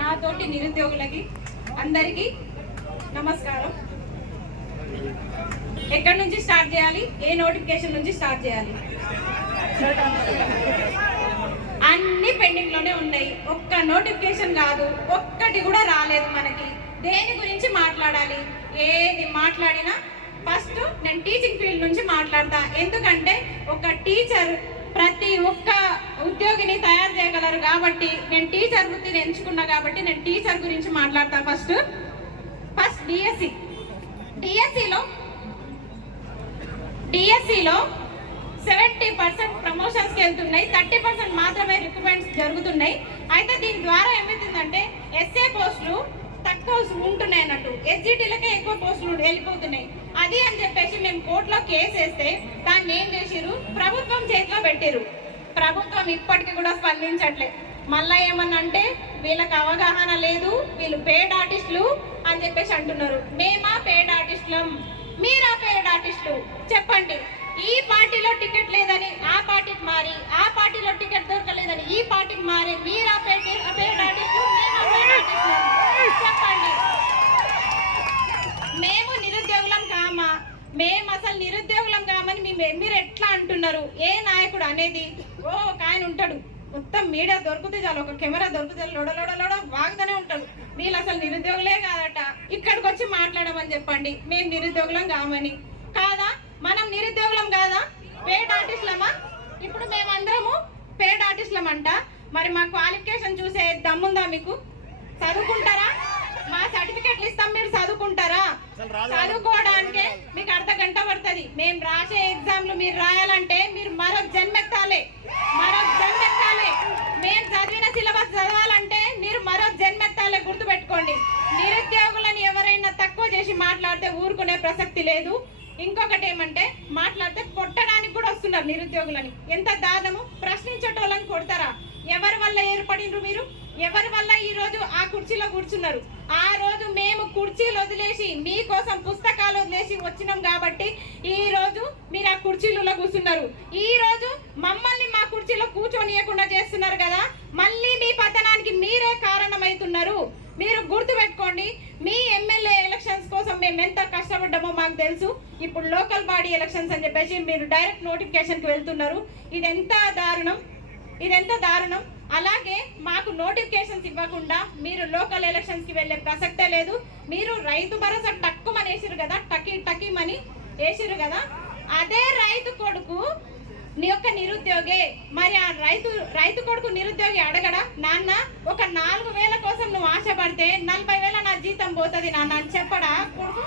నాతోటి నిరుద్యోగులకి అందరికీ నమస్కారం. ఎక్కడి నుంచి స్టార్ట్ చేయాలి? ఏ నోటిఫికేషన్ నుంచి స్టార్ట్ చేయాలి? అన్ని పెండింగ్ లోనే ఉన్నాయి. ఒక్క నోటిఫికేషన్ కాదు, ఒక్కటి కూడా రాలేదు మనకి. దేని గురించి మాట్లాడాలి? ఏది మాట్లాడినా ఫస్ట్ నేను టీచింగ్ ఫీల్డ్ నుంచి మాట్లాడతా. ఎందుకంటే ఒక టీచర్ ప్రతి ఒక్క ఉద్యోగిని తయారు చేయగలరు కాబట్టి నేను టీచర్ వృత్తిని ఎంచుకున్నా కాబట్టి నేను టీచర్ గురించి మాట్లాడతా. ఫస్ట్ డిఎస్సిలో 70% ప్రమోషన్స్కి వెళ్తున్నాయి, 30% మాత్రమే రిక్రూట్మెంట్స్ జరుగుతున్నాయి. అయితే దీని ద్వారా ఏమవుతుందంటే ఎస్ఏ పోస్టులు తక్కువ ఉంటున్నాయి అన్నట్టు, ఎస్జిటీలకే ఎక్కువ పోస్టులు వెళ్ళిపోతున్నాయి. అది అని చెప్పేసి మేము కోర్టులో కేసు వేస్తే దాన్ని ఏం చేసిరు? ప్రభుత్వం చేతిలో పెట్టిరు. ప్రభుత్వం ఇప్పటికీ కూడా స్పందించట్లే. మళ్ళా ఏమన్నా అంటే వీళ్ళకి అవగాహన లేదు, వీళ్ళు పేడ్ ఆర్టిస్టులు అని చెప్పేసి అంటున్నారు. మేమా పేడ్ ఆర్టిస్టులం, మీరా పేడ్ ఆర్టిస్టులు? చెప్పండి. ఈ పార్టీలో టికెట్ లేదని ఆ పార్టీకి మారి, ఆ పార్టీలో టికెట్ దొరకలేదని ఈ పార్టీకి మారి, మీరా పేడ్ ఆర్టిస్టులు, చెప్పండి. మేము నిరుద్యోగులం కామా? మేము అసలు నిరుద్యోగులం కామని మీరు ఎట్లా అంటున్నారు? ఏ నాయకుడు అనేది? ఒక ఆయన ఉంటాడు, మొత్తం మీడియా దొరికితే చాలు, ఒక కెమెరా దొరికితే లోడ వాగుతూనే ఉంటాడు. వీళ్ళు అసలు నిరుద్యోగులే కాదట, ఇక్కడికి వచ్చి మాట్లాడమని చెప్పండి. మేము నిరుద్యోగులం కామని. కాదా? మనం నిరుద్యోగులం కాదా? పేడ్ ఆర్టిస్టులమా? ఇప్పుడు మేమందరము పేడ్ ఆర్టిస్టులమంట. మరి మా క్వాలిఫికేషన్ చూసే దమ్ముందా మీకు? చదువుకుంటారా? మా సర్టిఫికెట్లు ఇస్తాం, మీరు చదువుకుంటారా? చదువుకోవడానికే మీకు అర్ధ గంట పడుతుంది. మేము రాసే ఎగ్జామ్లు మీరు రాయాలంటే మీరు మరొక జన్మెత్తాలి. మేము చదివిన సిలబస్ చదవాలంటే మీరు మరొక జన్మెత్తాలి. గుర్తుపెట్టుకోండి. నిరుద్యోగులను ఎవరైనా తక్కువ చేసి మాట్లాడితే ఊరుకునే ప్రసక్తి లేదు. ఇంకొకటి ఏమంటే మాట్లాడితే కొట్టడానికి కూడా వస్తున్నారు నిరుద్యోగులని. ఎంత దారుణము! ప్రశ్నించేటోళ్ళని కొడతారా? ఎవరి వల్ల ఏర్పడినరు మీరు? ఎవరి వల్ల ఈ రోజు ఆ కుర్చీలో కూర్చున్నారు? ఆ రోజు మేము కుర్చీలు వదిలేసి మీకోసం పుస్తకాలు వదిలేసి వచ్చినాం కాబట్టి ఈ రోజు మీరు ఆ కుర్చీలలో కూర్చున్నారు. ఈ రోజు మమ్మల్ని మా కుర్చీలో కూర్చొనియకుండా చేస్తున్నారు కదా. మళ్ళీ మీ పతనానికి మీరే కారణమవుతున్నారు. మీరు గుర్తు పెట్టుకోండి. మీ ఎమ్మెల్యే ఎలక్షన్స్ కోసం మేము ఎంత కష్టపడ్డామో మాకు తెలుసు. ఇప్పుడు లోకల్ బాడీ ఎలక్షన్స్ అని చెప్పేసి మీరు డైరెక్ట్ నోటిఫికేషన్కి వెళ్తున్నారు. ఇదెంత దారుణం. అలాగే మాకు నోటిఫికేషన్స్ ఇవ్వకుండా మీరు లోకల్ ఎలక్షన్స్కి వెళ్ళే ప్రసక్తే లేదు. మీరు రైతు భరోసా టక్కుమని వేసిరు కదా, టకీమని వేసిరు కదా. అదే రైతు కొడుకు నీ యొక్క నిరుద్యోగే. మరి ఆ రైతు కొడుకు నిరుద్యోగి అడగడా? నాన్న, ఒక 4,000 కోసం నువ్వు ఆశపడితే 40,000 నా జీతం పోతుంది నాన్న అని చెప్పడా కొడుకు?